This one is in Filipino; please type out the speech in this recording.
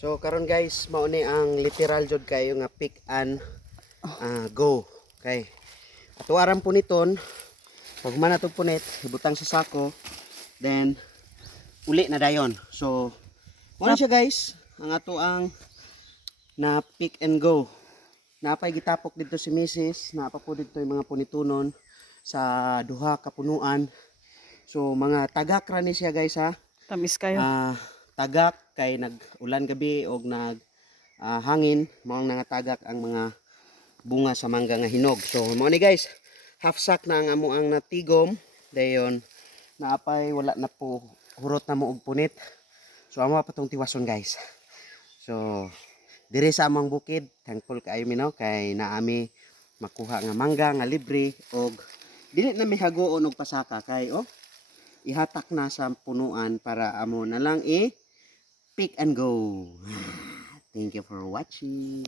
So karon guys, mao ni ang literal jud kayo nga pick and go. Okay. Ato aram puniton. Pag manatog punit, ibutang sa sako, then uli na dayon. So mao siya guys, ang ato ang na pick and go. Napay gitapok dito si Mrs. Napa po dito yung mga punitunon sa duha ka punuan. So mga tagak ra ni siya guys ha. Tamis kayo. Tagak kay nag-ulan gabi og hangin mao nga tagak ang mga bunga sa mangga nga hinog. So mao ni guys, half sack na ang amo ang natigom dayon naapay wala na po hurot na mo og punit. So amo pa tong tiwason guys. So dire sa among bukid, thankful kaayo minaw kay naami makuha nga mangga nga libre og dili na mi hagoon og pasaka kay ihatak na sa punuan para amo na lang pick and go. Thank you for watching.